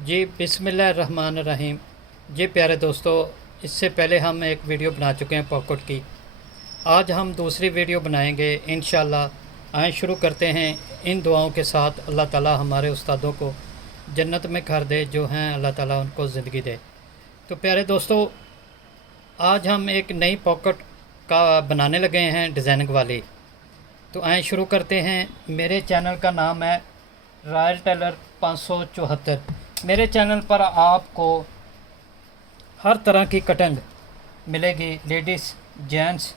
जी बिस्मिल्लाहिर्रहमानिर्रहीम। जी प्यारे दोस्तों, इससे पहले हम एक वीडियो बना चुके हैं पॉकेट की। आज हम दूसरी वीडियो बनाएंगे इंशाल्लाह। आए शुरू करते हैं इन दुआओं के साथ। अल्लाह ताला हमारे उस्तादों को जन्नत में घर दे, जो हैं अल्लाह ताला उनको ज़िंदगी दे। तो प्यारे दोस्तों, आज हम एक नई पॉकेट का बनाने लगे हैं डिज़ाइनिंग वाली। तो आए शुरू करते हैं। मेरे चैनल का नाम है रॉयल टेलर 574। मेरे चैनल पर आपको हर तरह की कटिंग मिलेगी, लेडीज़, जेंट्स,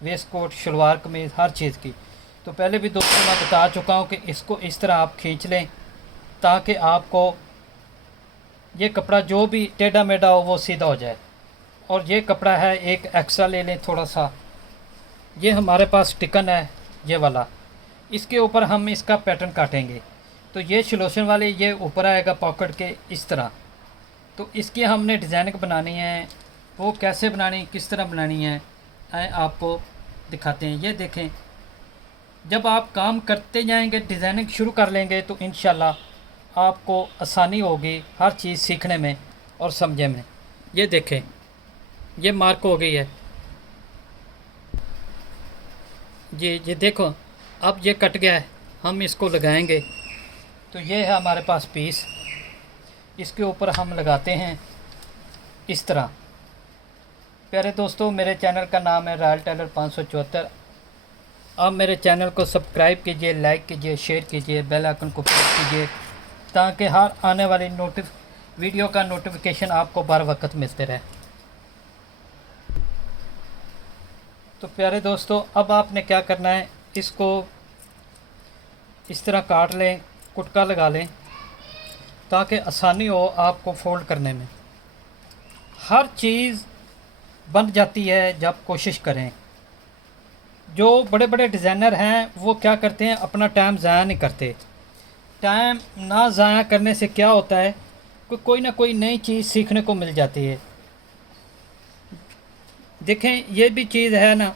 वेस्ट कोट, शलवार कमीज़, हर चीज़ की। तो पहले भी दोस्तों मैं बता चुका हूँ कि इसको इस तरह आप खींच लें ताकि आपको ये कपड़ा जो भी टेढ़ा मेढ़ा हो वो सीधा हो जाए। और ये कपड़ा है एक एक्स्ट्रा ले लें थोड़ा सा। ये हमारे पास टिकन है ये वाला, इसके ऊपर हम इसका पैटर्न काटेंगे। तो ये सलूशन वाले ये ऊपर आएगा पॉकेट के इस तरह। तो इसकी हमने डिज़ाइनिंग बनानी है, वो कैसे बनानी, किस तरह बनानी है आए आपको दिखाते हैं। ये देखें, जब आप काम करते जाएंगे, डिज़ाइनिंग शुरू कर लेंगे तो इंशाल्लाह आपको आसानी होगी हर चीज़ सीखने में और समझने में। ये देखें, ये मार्क हो गई है जी। ये देखो, अब ये कट गया है, हम इसको लगाएंगे। तो ये है हमारे पास पीस, इसके ऊपर हम लगाते हैं इस तरह। प्यारे दोस्तों, मेरे चैनल का नाम है रॉयल टेलर 574। आप मेरे चैनल को सब्सक्राइब कीजिए, लाइक कीजिए, शेयर कीजिए, बेल आइकन को प्रेस कीजिए ताकि हर आने वाली वीडियो का नोटिफिकेशन आपको बर वक्त मिलते रहे। तो प्यारे दोस्तों, अब आपने क्या करना है, इसको इस तरह काट लें, कुटका लगा लें ताकि आसानी हो आपको फोल्ड करने में। हर चीज़ बन जाती है जब कोशिश करें। जो बड़े बड़े डिज़ाइनर हैं वो क्या करते हैं, अपना टाइम ज़ाया नहीं करते। टाइम ना ज़ाया करने से क्या होता है कि कोई ना कोई नई चीज़ सीखने को मिल जाती है। देखें, ये भी चीज़ है ना,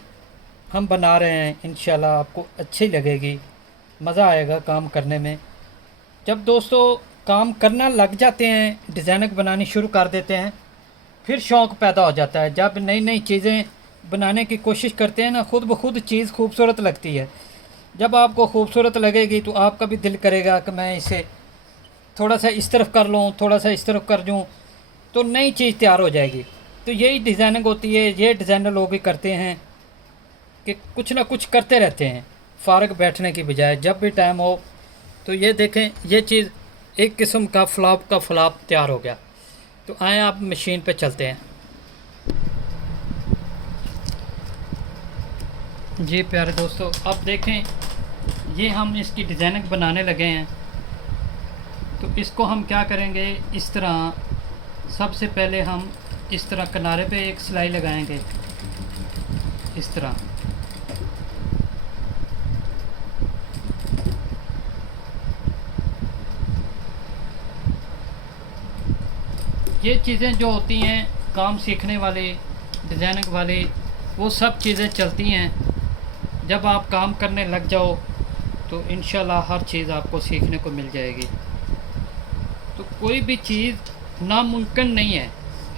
हम बना रहे हैं, इंशाल्लाह आपको अच्छी लगेगी, मज़ा आएगा काम करने में। जब दोस्तों काम करना लग जाते हैं, डिज़ाइनिंग बनानी शुरू कर देते हैं, फिर शौक़ पैदा हो जाता है। जब नई नई चीज़ें बनाने की कोशिश करते हैं ना, खुद ब खुद चीज़ खूबसूरत लगती है। जब आपको खूबसूरत लगेगी तो आपका भी दिल करेगा कि मैं इसे थोड़ा सा इस तरफ कर लूँ, थोड़ा सा इस तरफ कर दूँ, तो नई चीज़ तैयार हो जाएगी। तो यही डिज़ाइनिंग होती है। ये डिज़ाइनर लोग भी करते हैं कि कुछ ना कुछ करते रहते हैं फ़ारग बैठने की बजाय। जब भी टाइम हो तो ये देखें, ये चीज़ एक किस्म का फ्लॉप का फ्लॉप तैयार हो गया। तो आए आप मशीन पे चलते हैं। जी प्यारे दोस्तों, अब देखें, ये हम इसकी डिज़ाइनिंग बनाने लगे हैं। तो इसको हम क्या करेंगे, इस तरह सबसे पहले हम इस तरह किनारे पे एक सिलाई लगाएंगे इस तरह। ये चीज़ें जो होती हैं, काम सीखने वाले, डिज़ाइनिंग वाले, वो सब चीज़ें चलती हैं। जब आप काम करने लग जाओ तो इंशाल्लाह हर चीज़ आपको सीखने को मिल जाएगी। तो कोई भी चीज़ नामुमकिन नहीं है,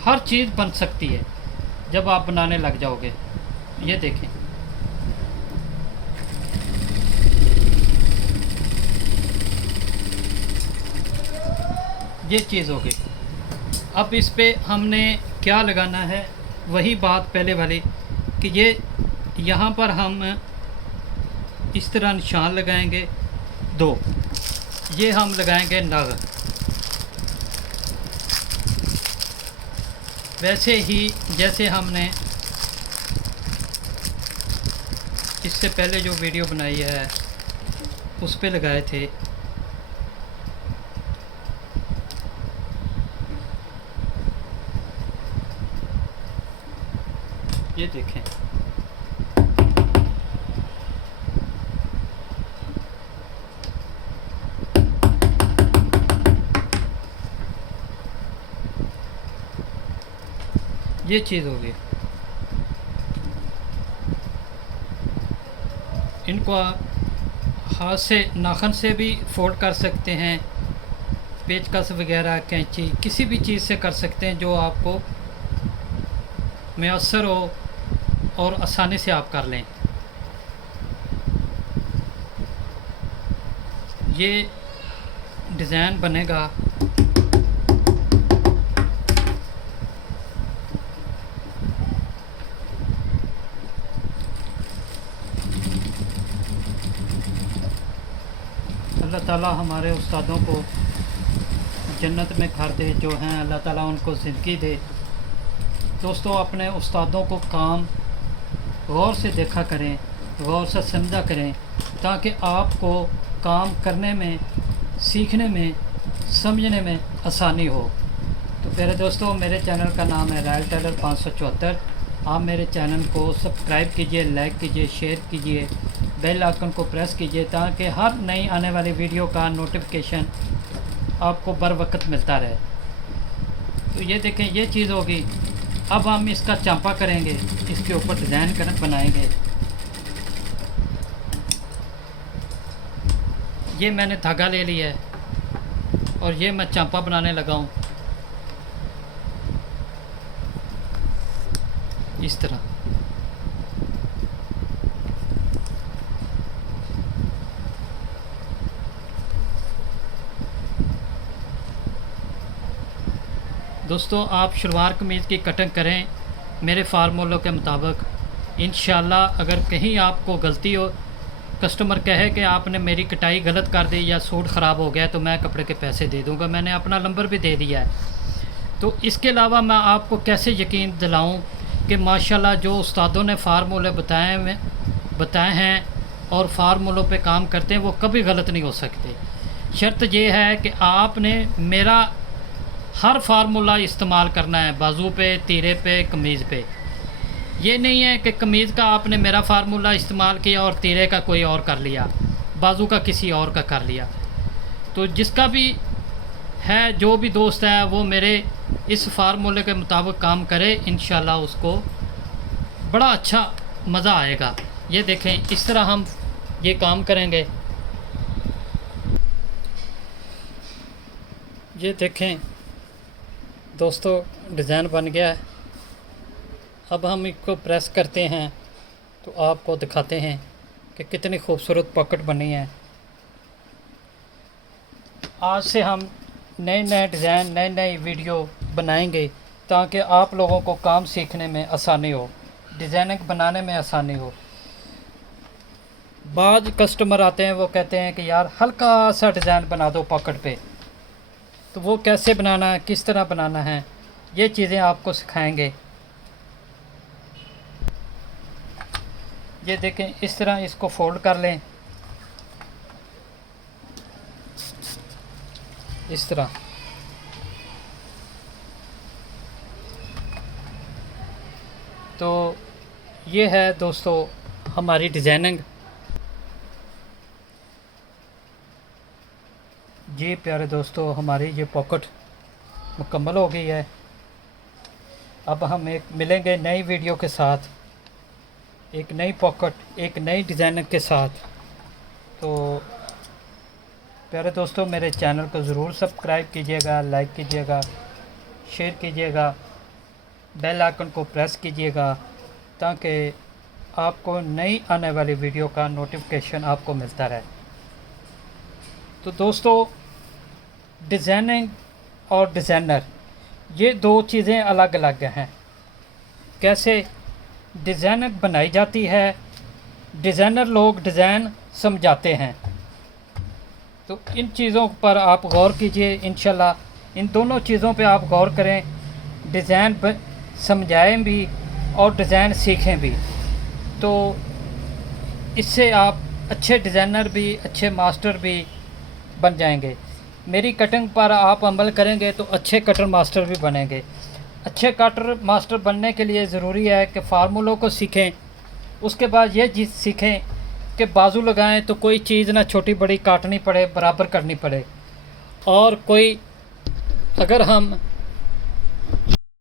हर चीज़ बन सकती है जब आप बनाने लग जाओगे। ये देखें, ये चीज़ हो गई। अब इस पे हमने क्या लगाना है, वही बात पहले वाली कि ये यहाँ पर हम इस तरह निशान लगाएंगे दो। ये हम लगाएंगे नग, वैसे ही जैसे हमने इससे पहले जो वीडियो बनाई है उस पे लगाए थे। ये देखें, ये चीज़ हो गई। इनको आप हाथ से, नाखून से भी फोल्ड कर सकते हैं पेचकस वगैरह कैंची किसी भी चीज़ से कर सकते हैं जो आपको मैसर हो और आसानी से आप कर लें। ये डिज़ाइन बनेगा अल्लाह ताला हमारे उस्तादों को जन्नत में घर दे, जो हैं अल्लाह ताला उनको ज़िंदगी दे। दोस्तों, अपने उस्तादों को काम गौर से देखा करें, गौर से समझा करें, ताकि आपको काम करने में, सीखने में, समझने में आसानी हो। तो प्यारे दोस्तों, मेरे चैनल का नाम है रॉयल टेलर 574। आप मेरे चैनल को सब्सक्राइब कीजिए, लाइक कीजिए, शेयर कीजिए, बेल आइकन को प्रेस कीजिए, ताकि हर नई आने वाली वीडियो का नोटिफिकेशन आपको बर वक्त मिलता रहे। तो ये देखें, ये चीज़ होगी। अब हम इसका चांपा करेंगे, इसके ऊपर डिज़ाइन बनाएंगे। ये मैंने धागा ले लिया है और ये मैं चांपा बनाने लगा हूँ इस तरह। दोस्तों, आप शलवार कमीज़ की कटिंग करें मेरे फार्मूलों के मुताबिक। इंशाल्लाह अगर कहीं आपको गलती हो, कस्टमर कहे कि आपने मेरी कटाई गलत कर दी या सूट ख़राब हो गया, तो मैं कपड़े के पैसे दे दूंगा। मैंने अपना नंबर भी दे दिया है। तो इसके अलावा मैं आपको कैसे यकीन दिलाऊं कि माशाल्लाह जो उस्तादों ने फार्मूले बताए हैं और फार्मूलों पे काम करते हैं, वो कभी गलत नहीं हो सकते। शर्त ये है कि आपने मेरा हर फार्मूला इस्तेमाल करना है, बाजू पे, तीरे पे, कमीज़ पे। ये नहीं है कि कमीज़ का आपने मेरा फार्मूला इस्तेमाल किया और तीरे का कोई और कर लिया, बाजू का किसी और का कर लिया। तो जिसका भी है, जो भी दोस्त है, वो मेरे इस फार्मूले के मुताबिक काम करे, इंशाल्लाह उसको बड़ा अच्छा मज़ा आएगा। ये देखें, इस तरह हम ये काम करेंगे। ये देखें दोस्तों, डिज़ाइन बन गया है। अब हम इसको प्रेस करते हैं तो आपको दिखाते हैं कि कितनी खूबसूरत पॉकेट बनी है। आज से हम नए नए डिज़ाइन, नए नए वीडियो बनाएंगे, ताकि आप लोगों को काम सीखने में आसानी हो, डिज़ाइनिंग बनाने में आसानी हो। बाज़ कस्टमर आते हैं, वो कहते हैं कि यार हल्का सा डिज़ाइन बना दो पॉकेट पे। तो वो कैसे बनाना है, किस तरह बनाना है, ये चीज़ें आपको सिखाएंगे। ये देखें, इस तरह इसको फोल्ड कर लें, इस तरह। तो ये है दोस्तों हमारी डिज़ाइनिंग। जी प्यारे दोस्तों, हमारी ये पॉकेट मुकम्मल हो गई है। अब हम मिलेंगे नई वीडियो के साथ, एक नई पॉकेट, एक नई डिज़ाइनिंग के साथ। तो प्यारे दोस्तों, मेरे चैनल को ज़रूर सब्सक्राइब कीजिएगा, लाइक कीजिएगा, शेयर कीजिएगा, बेल आइकन को प्रेस कीजिएगा, ताकि आपको नई आने वाली वीडियो का नोटिफिकेशन आपको मिलता रहे। तो दोस्तों, डिज़ाइनिंग और डिज़ाइनर, ये दो चीज़ें अलग अलग हैं। कैसे डिज़ाइनिंग बनाई जाती है, डिज़ाइनर लोग डिज़ाइन समझाते हैं। तो इन चीज़ों पर आप गौर कीजिए। इंशाल्लाह इन दोनों चीज़ों पे आप गौर करें, डिज़ाइन समझाएं भी और डिज़ाइन सीखें भी। तो इससे आप अच्छे डिज़ाइनर भी, अच्छे मास्टर भी बन जाएंगे। मेरी कटिंग पर आप अमल करेंगे तो अच्छे कटर मास्टर भी बनेंगे। अच्छे कटर मास्टर बनने के लिए ज़रूरी है कि फार्मूलों को सीखें। उसके बाद ये चीज़ सीखें कि बाजू लगाएं तो कोई चीज़ ना छोटी बड़ी काटनी पड़े, बराबर करनी पड़े। और कोई अगर हम